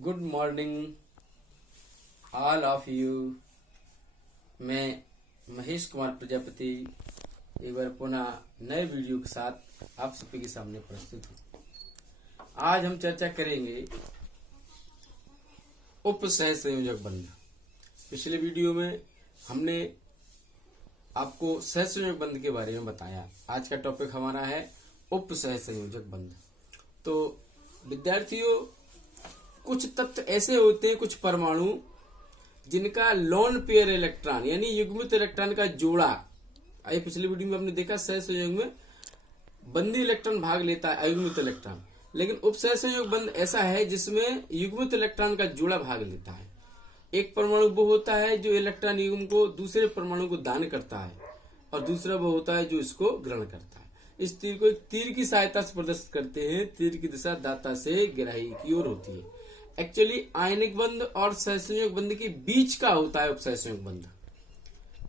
Good morning all of you. मैं महेश कुमार प्रजापति एक बार पुनः नए वीडियो के साथ आप सभी के सामने प्रस्तुत हूँ। आज हम चर्चा करेंगे उप सहसंयोजक बंध। पिछले वीडियो में हमने आपको सहसंयोजक बंध के बारे में बताया। आज का टॉपिक हमारा है उप सहसंयोजक बंध। तो विद्यार्थियों, कुछ तत्व ऐसे होते हैं, कुछ परमाणु जिनका लोन पेयर इलेक्ट्रॉन यानी युग्मित इलेक्ट्रॉन का जोड़ा, आइए पिछले वीडियो में आपने देखा सहसंयोग में बंदी इलेक्ट्रॉन भाग लेता है अयुग्मित इलेक्ट्रॉन, लेकिन उप सहसंयोग बंध ऐसा है जिसमें युग्मित इलेक्ट्रॉन का जोड़ा भाग लेता है। एक परमाणु वो होता है जो इलेक्ट्रॉन युग्म को दूसरे परमाणु को दान करता है और दूसरा वो होता है जो इसको ग्रहण करता है। इस तीर को एक तीर की सहायता से प्रदर्शित करते हैं। तीर की दिशा दाता से ग्राही की ओर होती है। एक्चुअली आयनिक बंध और सहसंयोग बंध के बीच का होता है उप सहसंयोग बंध।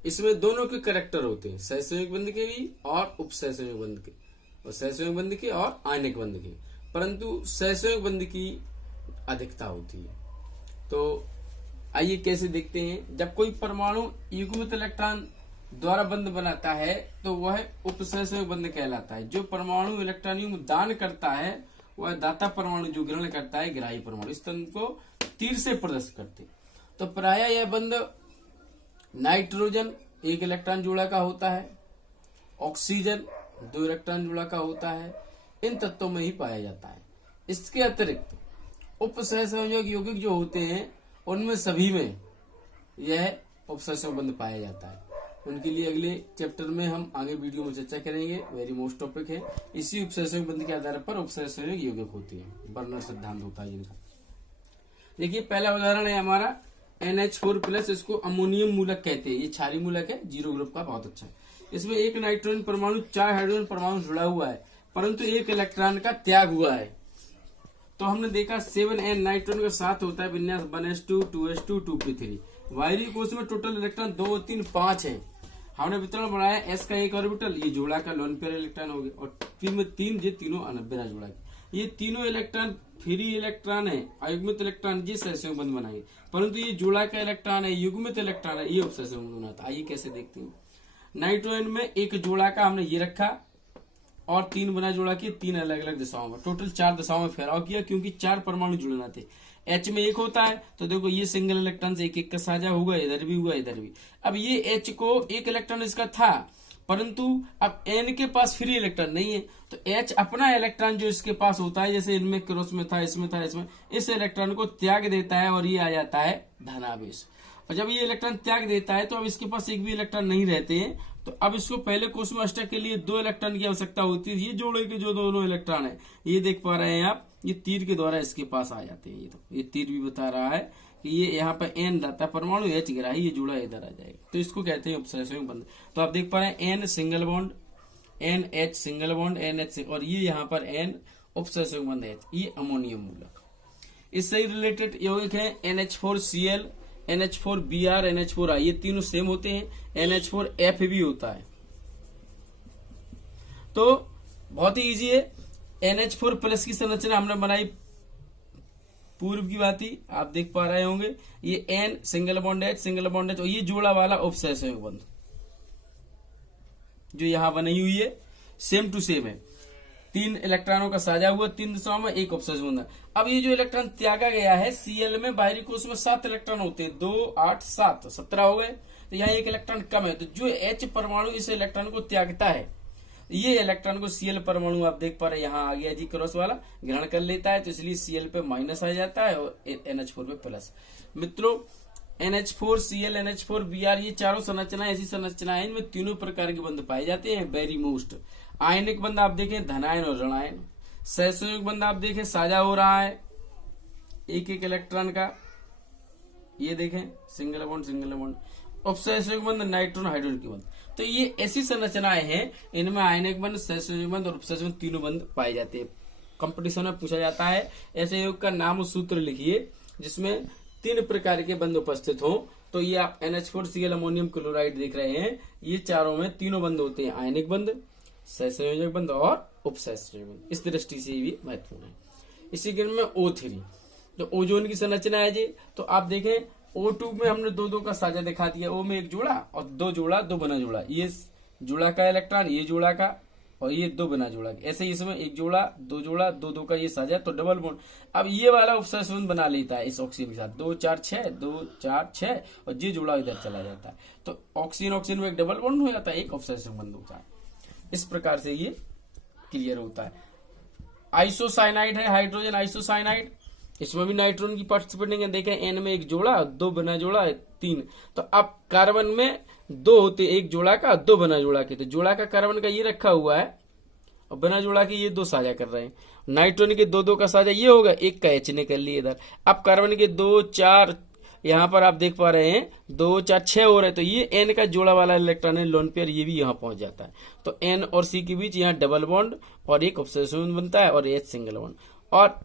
इसमें दोनों के कैरेक्टर होते हैं, सहसंयोग बंध के भी और उप सहसंयोग बंध के, और सहसंयोग बंध के और आयनिक बंध के, परंतु सहसंयोग बंध की अधिकता होती है। तो आइए कैसे देखते हैं। जब कोई परमाणु युग्मित इलेक्ट्रॉन द्वारा बंध बनाता है तो वह उप सहसंयोग बंध कहलाता है। जो परमाणु इलेक्ट्रॉन युग्म दान करता है वह दाता परमाणु जो ग्रहण करता है ग्राही परमाणु। इस तंत्र को तीर से प्रदर्शित करते। तो प्रायः यह बंध नाइट्रोजन एक इलेक्ट्रॉन जोड़ा का होता है, ऑक्सीजन दो इलेक्ट्रॉन जोड़ा का होता है, इन तत्वों में ही पाया जाता है। इसके अतिरिक्त उप सहसंयोजक यौगिक जो होते हैं उनमें सभी में यह उप सहसंयोग बंध पाया जाता है। उनके लिए अगले चैप्टर में हम आगे वीडियो में चर्चा करेंगे। वेरी मोस्ट टॉपिक है। इसी उप सहसंयोग बंध के आधार पर उप सहसंयोग यौगिक होती है। बर्नर सिद्धांत होता है जिनका। देखिए पहला उदाहरण है हमारा NH4+। इसको अमोनियम मूलक कहते हैं। ये क्षारीय मूलक है, जीरो ग्रुप का, बहुत अच्छा है। इसमें एक नाइट्रोजन परमाणु 4 हाइड्रोजन परमाणु जुड़ा हुआ है, परंतु एक इलेक्ट्रॉन का त्याग हुआ है। तो हमने देखा 7N नाइट्रोजन का साथ होता है विन्यास 1s2 2s2 2p3। बाहरी कोश में टोटल इलेक्ट्रॉन 2 3 5 है। हमने वितरण बनाया S का एक ऑर्बिटल, ये जोड़ा का लोन पेयर इलेक्ट्रॉन हो गया, और P में 3, ये तीनों बिना जोड़ा के। ये तीनों इलेक्ट्रॉन फ्री इलेक्ट्रॉन है, अयुग्मित इलेक्ट्रॉन ये सहसंयोग बंध बनाएंगे, परंतु ये जोड़ा का इलेक्ट्रॉन है, युग्मित इलेक्ट्रॉन है, ये उपसहसंयोग बंध बनाता। आइए कैसे देखते हैं। नाइट्रोजन में एक जोड़ा का हमने ये रखा और 3 बना जोड़ा किए 3 अलग अलग दिशाओं में, टोटल 4 दिशाओं में फैलाव किया, क्योंकि 4 परमाणु जुड़ना थे। H में एक होता है तो देखो ये सिंगल इलेक्ट्रॉन से एक का साझा होगा, इधर भी हुआ इधर भी। अब ये H को एक इलेक्ट्रॉन इसका था, परंतु अब N के पास फ्री इलेक्ट्रॉन नहीं है, तो H अपना इलेक्ट्रॉन जो इसके पास होता है, जैसे इनमें क्रॉस में था, इसमें था, इसमें, इस इलेक्ट्रॉन को त्याग देता है और ये आ जाता है धनावेश। और जब ये इलेक्ट्रॉन त्याग देता है तो अब इसके पास एक भी इलेक्ट्रॉन नहीं रहते हैं, तो अब इसको पहले कोश में अष्टक के लिए 2 इलेक्ट्रॉन की आवश्यकता होती है। ये जोड़े के जो दोनों इलेक्ट्रॉन है, ये देख पा रहे हैं आप, ये तीर के द्वारा इसके पास आ जाते हैं। ये तीर भी बता रहा है कि ये यहाँ पर N दाता परमाणु, H ग्राही, ये जोड़ा इधर आ जाएगा, तो इसको कहते हैं उप सहसंयोग बंध। तो आप देख पा रहे हैं N single bond, NH single bond, NH, और ये यहाँ पर N उप सहसंयोग बंध H, ये अमोनियम मूलक। इससे रिलेटेड यौगिक है NH4Cl, NH4Br, NH4I, ये तीनों सेम होते हैं। NH4F भी होता है। तो बहुत ही इजी है। NH4+ की संरचना हमने बनाई पूर्व की बात ही, आप देख पा रहे होंगे। ये N single bond H single bond H, और ये जोड़ा वाला उप सहसंयोग बंध जो यहां बनी हुई है सेम टू सेम है। 3 इलेक्ट्रॉनों का साझा हुआ 3 दिशाओं में, एक उप सहसंयोग बंध। अब ये जो इलेक्ट्रॉन त्यागा गया है, Cl में बाहरी कोश में 7 इलेक्ट्रॉन होते हैं, 2 8 7 17 हो गए, तो यहाँ एक इलेक्ट्रॉन कम है। तो जो H परमाणु इस इलेक्ट्रॉन को त्यागता है, ये इलेक्ट्रॉन को Cl परमाणु आप देख पा रहे हैं, यहाँ आ गया जी क्रॉस वाला, ग्रहण कर लेता है, तो इसलिए Cl पे माइनस आ जाता है और NH4 पे प्लस। मित्रों NH4Cl, NH4Br, ये चारों संरचनाएं ऐसी संरचनाएं, इनमें तीनों प्रकार के बंध पाए जाते हैं। वेरी मोस्ट आयनिक बंध आप देखें धनायन और ऋणायन। सहसंयोग बंध आप देखें साझा हो रहा है एक एक इलेक्ट्रॉन का, ये देखें सिंगल बॉन्ड सिंगल बॉन्ड। उप सहसंयोग बंध नाइट्रोजन हाइड्रोजन के बंध। तो ये ऐसी संरचनाएं हैं, इनमें आयनिक बंध, सहसंयोग बंध और उप सहसंयोग तीनों बंध पाए जाते हैं। कंपटीशन में पूछा जाता है ऐसे योग का नाम और सूत्र लिखिए जिसमें 3 प्रकार के बंध उपस्थित हो। तो ये आप NH4Cl अमोनियम क्लोराइड देख रहे हैं, ये चारों में तीनों बंध होते हैं, आयनिक बंध, सहसंयोजक बंध और उप सहसंयोजक बंध। इस दृष्टि से भी महत्वपूर्ण है। इसी क्रम में O3 तो ओजोन की संरचना है जी। तो आप देखें O2 में हमने दो दो का साझा दिखा दिया, O में एक जोड़ा और दो जोड़ा, दो बना जोड़ा, ये जोड़ा का इलेक्ट्रॉन, ये जोड़ा का, और ये दो बना जोड़ा। ऐसे ही इसमें एक जोड़ा, दो दो का ये साझा, तो डबल बॉन्ड। अब ये वाला उपसहसंबंध बना लेता है इस ऑक्सीजन के साथ, 2 4 6, 2 4 6, और ये जोड़ा इधर चला जाता है, तो ऑक्सीजन ऑक्सीजन में एक डबल बॉन्ड हो जाता है, एक उपसहसंबंध होता है। इस प्रकार से ये क्लियर होता है। आइसोसाइनाइड है, हाइड्रोजन आइसोसाइनाइड, इसमें भी नाइट्रोजन की पार्टिसिपेटिंग है। देखें एन में एक जोड़ा, दो बना जोड़ा, 3। तो अब कार्बन में दो होते, एक जोड़ा का, दो बना जोड़ा के, तो जोड़ा का कार्बन का ये रखा हुआ है और बना जोड़ा के ये दो साझा कर रहे हैं। नाइट्रोजन के दो दो का साझा ये होगा, एक का एच ने कर लिया इधर। अब कार्बन के 2 4, यहाँ पर आप देख पा रहे हैं 2 4 6 हो रहे हैं, तो ये एन का जोड़ा वाला इलेक्ट्रॉन है, लोन पेयर, ये भी यहाँ पहुंच जाता है। तो एन और सी के बीच यहाँ डबल बॉन्ड और एक उपसहसंबंध बनता है और एच सिंगल बॉन्ड। और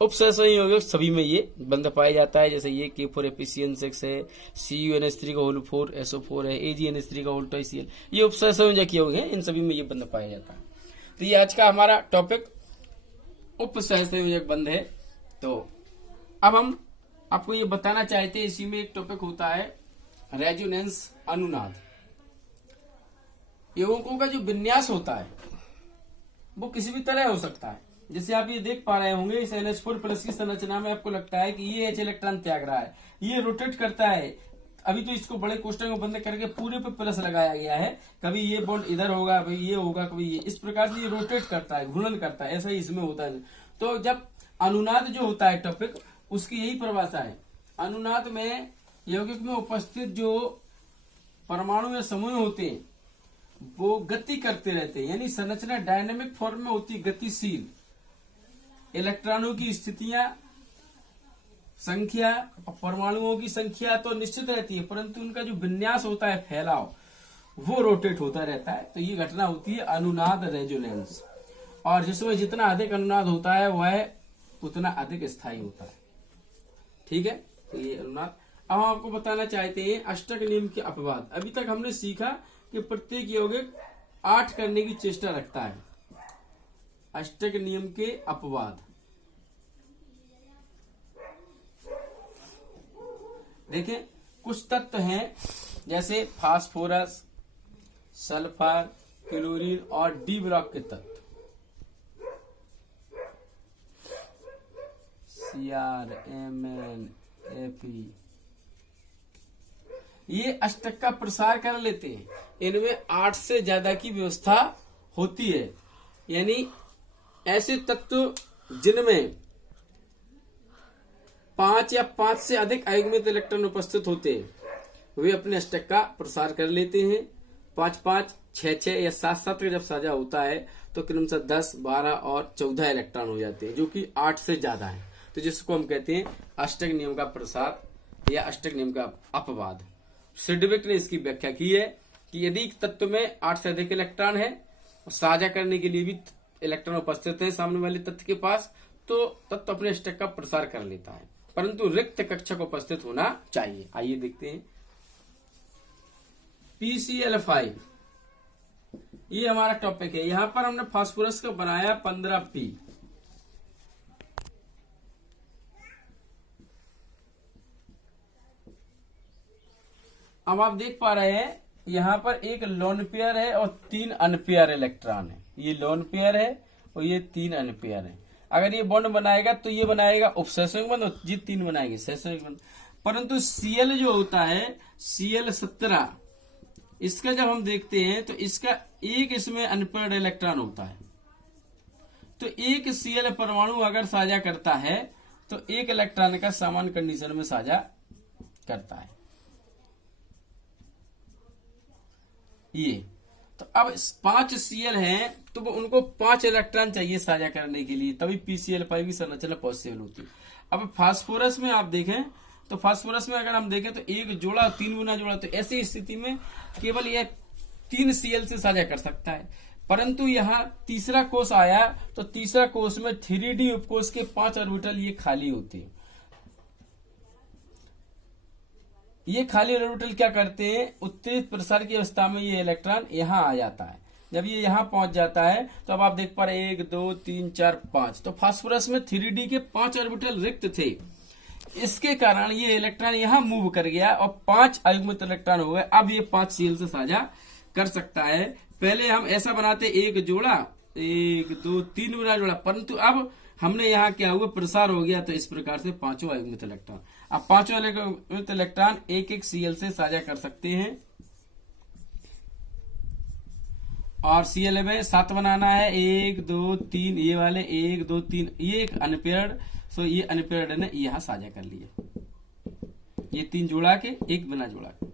उपसहसंबंधी यौगिक सभी में ये बंध पाया जाता है, जैसे ये K4FeCN6 है, CuNH3 का होल 4 SO4 है, AgNH3 का होल 2 Cl, ये उपसहसंयोजक यौगिक हैं, इन सभी में ये बंध पाया जाता है। तो ये आज का हमारा टॉपिक उपसहसंयोजक बंध है। तो अब हम आपको ये बताना चाहते हैं, इसी में एक टॉपिक होता है रेजोनेंस अनुनाद। यौगिकों का जो विन्यास होता है वो किसी भी तरह हो सकता है। जैसे आप ये देख पा रहे होंगे, इस NH4+ की संरचना में आपको लगता है कि ये H इलेक्ट्रॉन त्याग रहा है, ये रोटेट करता है। अभी तो इसको बड़े कोष्टक में बंद करके पूरे पे प्लस लगाया गया है, कभी ये बॉन्ड इधर होगा, कभी ये होगा, कभी ये, इस प्रकार से ये रोटेट करता है, घूर्णन करता है, ऐसा ही इसमें होता है। तो जब अनुनाद जो होता है टॉपिक, उसकी यही परिभाषा है। अनुनाद में यौगिक में उपस्थित जो परमाणु या समूह होते हैं वो गति करते रहते हैं, यानी संरचना डायनेमिक फॉर्म में होती है, गतिशील। इलेक्ट्रॉनों की स्थितियां, संख्या और परमाणुओं की संख्या तो निश्चित रहती है, परंतु उनका जो विन्यास होता है, फैलाव, वो रोटेट होता रहता है। तो ये घटना होती है अनुनाद, रेजोनेंस। और जिसमें जितना अधिक अनुनाद होता है वह उतना अधिक स्थायी होता है। ठीक है, तो ये अनुनाद। अब हम आपको बताना चाहते हैं अष्टक नियम के अपवाद। अभी तक हमने सीखा कि प्रत्येक यौगिक 8 करने की चेष्टा रखता है। अष्टक नियम के अपवाद, देखें कुछ तत्व हैं जैसे फास्फोरस, सल्फर, क्लोरीन और डी ब्लॉक के तत्व, Cr, Mn, Fe, ये अष्टक का प्रसार कर लेते हैं। इनमें 8 से ज्यादा की व्यवस्था होती है, यानी ऐसे तत्व जिनमें 5 या 5 से अधिक अयुग्मित इलेक्ट्रॉन उपस्थित होते हैं वे अपने अष्टक का प्रसार कर लेते हैं। 5 5, 6 6 या 7 7 का जब साझा होता है तो क्रमशः 10, 12 और 14 इलेक्ट्रॉन हो जाते हैं, जो कि 8 से ज्यादा है। तो जिसको हम कहते हैं अष्टक नियम का प्रसार या अष्टक नियम का अपवाद। सिडविक ने इसकी व्याख्या की है कि यदि तत्व में 8 से अधिक इलेक्ट्रॉन है और साझा करने के लिए भी इलेक्ट्रॉन उपस्थित है सामने वाले तत्व के पास, तो तत्व अपने अष्टक का प्रसार कर लेता है, परंतु रिक्त कक्षक उपस्थित होना चाहिए। आइए देखते हैं। PCl5 ये हमारा टॉपिक है। यहां पर हमने फास्फोरस का बनाया 15P। अब आप देख पा रहे हैं यहां पर एक लोन पेयर है और 3 अनपेयर इलेक्ट्रॉन है। ये लोन पेयर है और ये 3 अनपेयर है। अगर ये बॉन्ड बनाएगा तो ये बनाएगा उपसहसंयोजक बंध और ये 3 बनाएंगे सहसंयोजक बंध। परंतु Cl जो होता है Cl17, इसका जब हम देखते हैं तो इसका एक इसमें अनपेयर्ड इलेक्ट्रॉन होता है। तो एक Cl परमाणु अगर साझा करता है तो एक इलेक्ट्रॉन का सामान्य कंडीशन में साझा करता है। ये तो अब 5 Cl हैं तो उनको 5 इलेक्ट्रॉन चाहिए साझा करने के लिए, तभी PCl5 की संरचना पॉसिबल होती है। अब फास्फोरस में आप देखें तो फास्फोरस में अगर हम देखें तो एक जोड़ा 3 गुना जोड़ा, तो ऐसी स्थिति में केवल यह 3 Cl से साझा कर सकता है। परंतु यहाँ तीसरा कोष आया तो तीसरा कोष में 3D उपकोष के 5 ऑर्बिटल ये खाली होते हैं। ये खाली ऑर्बिटल क्या करते हैं, उत्तेजित प्रसार की अवस्था में ये इलेक्ट्रॉन यहाँ आ जाता है। जब ये यहाँ पहुंच जाता है तो अब आप देख पा रहे हैं 1 2 3 4 5, तो फास्फोरस में 3d के 5 ऑर्बिटल रिक्त थे। इसके कारण ये इलेक्ट्रॉन यहाँ मूव कर गया और 5 अयुग्मित इलेक्ट्रॉन हो गए। अब ये 5 Cl से साझा कर सकता है। पहले हम ऐसा बनाते एक जोड़ा 1 2 3 बना जोड़ा, परंतु अब हमने यहाँ क्या हुआ, प्रसार हो गया, तो इस प्रकार से 5 अयुग्मित इलेक्ट्रॉन। अब 5 अयुग्मित इलेक्ट्रॉन एक Cl से साझा कर सकते हैं और Cl में 7 बनाना है। 1 2 3 ये वाले 1 2 3, ये एक अनपेयर्ड, सो ये अनपेयर्ड ने यहाँ साझा कर लिया, ये 3 जोड़ा के एक बिना जोड़ा के।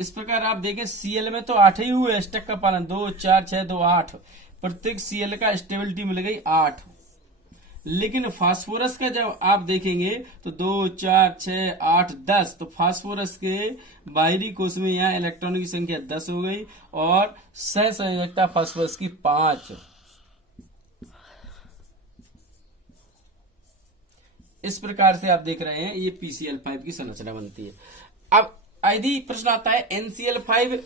इस प्रकार आप देखें Cl में तो 8 ही हुए स्टक का पालन, 2 4 6 2 8, प्रत्येक Cl का स्टेबिलिटी मिल गई 8। लेकिन फास्फोरस का जब आप देखेंगे तो 2 4 6 8 10, तो फास्फोरस के बाहरी कोश में यहाँ इलेक्ट्रॉनों की संख्या 10 हो गई और सह संयोजकता फास्फोरस की 5। इस प्रकार से आप देख रहे हैं ये PCl5 की संरचना बनती है। अब यदि प्रश्न आता है NCl5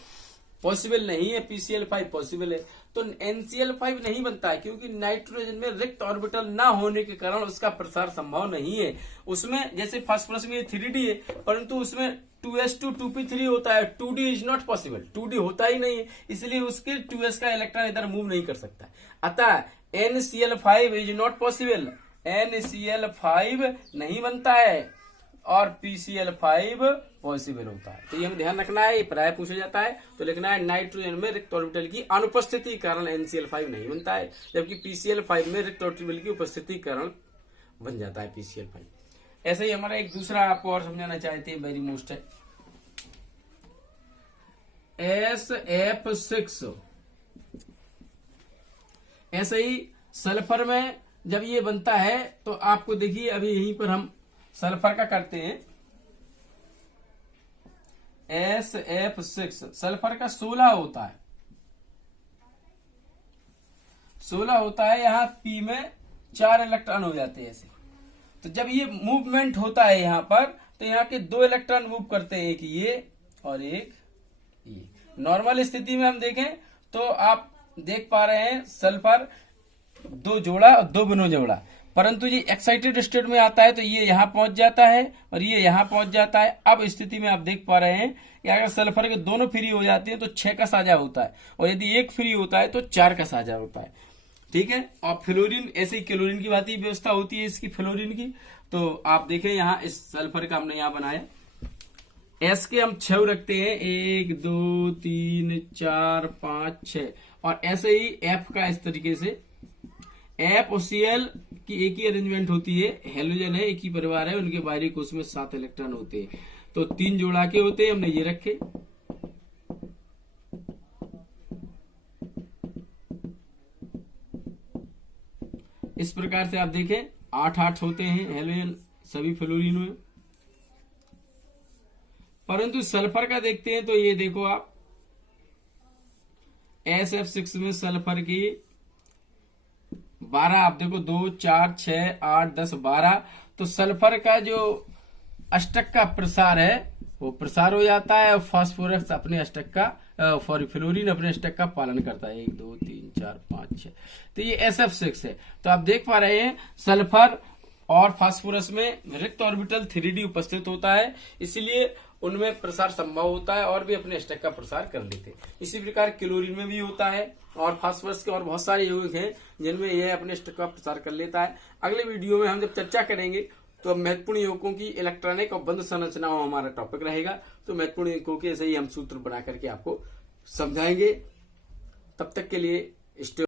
पॉसिबल नहीं है, PCl5 पॉसिबल है, तो NCl5 नहीं बनता है क्योंकि नाइट्रोजन में रिक्त ऑर्बिटल ना होने के कारण उसका प्रसार संभव नहीं है। उसमें जैसे फास्फोरस में 3d है, परंतु उसमें 2s2 2p3 होता है, 2d is not possible, 2d होता ही नहीं है, इसलिए उसके 2s का इलेक्ट्रॉन इधर मूव नहीं कर सकता। अतः NCl5 is not possible, NCl5 नहीं बनता है और PCl5 पॉसिबल होता है। तो ये हमें ध्यान रखना है, ये प्राय पूछा जाता है, तो लिखना है नाइट्रोजन में रिक्त ऑर्बिटल की अनुपस्थिति के कारण NCl5 नहीं बनता है, जबकि PCl5 में रिक्त ऑर्बिटल की उपस्थिति के कारण बन जाता है PCl5। ऐसे ही हमारा एक दूसरा आपको और समझाना चाहते हैं, वेरी मोस्ट है SF6। ऐसे ही सल्फर में जब ये बनता है तो आपको देखिए अभी यहीं पर हम सल्फर का करते हैं SF6, सल्फर का 16 होता है, 16 होता है। यहाँ P में 4 इलेक्ट्रॉन हो जाते हैं ऐसे। तो जब ये मूवमेंट होता है यहाँ पर, तो यहाँ के 2 इलेक्ट्रॉन मूव करते हैं, एक ये और एक ये। नॉर्मल स्थिति में हम देखें तो आप देख पा रहे हैं सल्फर 2 जोड़ा और 2 बिना जोड़ा, परंतु ये एक्साइटेड स्टेट में आता है तो ये यहाँ पहुंच जाता है और ये यहाँ पहुंच जाता है। अब स्थिति में आप देख पा रहे हैं कि अगर सल्फर के दोनों फ्री हो जाते हैं तो 6 का साझा होता है, और यदि एक फ्री होता है तो 4 का साझा होता है। ठीक है, और फ्लोरीन ऐसे ही क्लोरीन की भांति व्यवस्था होती है इसकी, फ्लोरीन की। तो आप देखें यहाँ इस सल्फर का हमने यहाँ बनाया, एस के हम 6 रखते हैं, 1 2 3 4 5 6, और ऐसे ही एफ का इस तरीके से। एफ और Cl की एक ही अरेंजमेंट होती है, हेलोजन है, एक ही परिवार है, उनके बाहरी कोश में 7 इलेक्ट्रॉन होते हैं, तो 3 जोड़ा के होते हैं, हमने ये रखे। इस प्रकार से आप देखें 8 होते हैं हेलोजन सभी फ्लोरीन में। परंतु सल्फर का देखते हैं तो ये देखो आप SF6 में सल्फर की 12, आप देखो 2 4 6 8 10 12, तो सल्फर का जो अष्टक का प्रसार है वो प्रसार हो जाता है और फास्फोरस अपने अष्टक का फ्लोरीन अपने अष्टक का पालन करता है, 1 2 3 4 5 6। तो ये SF6 है। तो आप देख पा रहे हैं सल्फर और फास्फोरस में रिक्त ऑर्बिटल 3d उपस्थित होता है, इसलिए उनमें प्रसार संभव होता है और भी अपने अष्टक का प्रसार कर लेते हैं। इसी प्रकार क्लोरीन में भी होता है और फास्फोरस के और बहुत सारे यौगिक हैं जिनमें यह अपने अष्टक का प्रसार कर लेता है। अगले वीडियो में हम जब चर्चा करेंगे तो महत्वपूर्ण यौगिकों की इलेक्ट्रॉनिक और बंध संरचना हमारा टॉपिक रहेगा। तो महत्वपूर्ण यौगिकों के ऐसे ही हम सूत्र बना करके आपको समझाएंगे। तब तक के लिए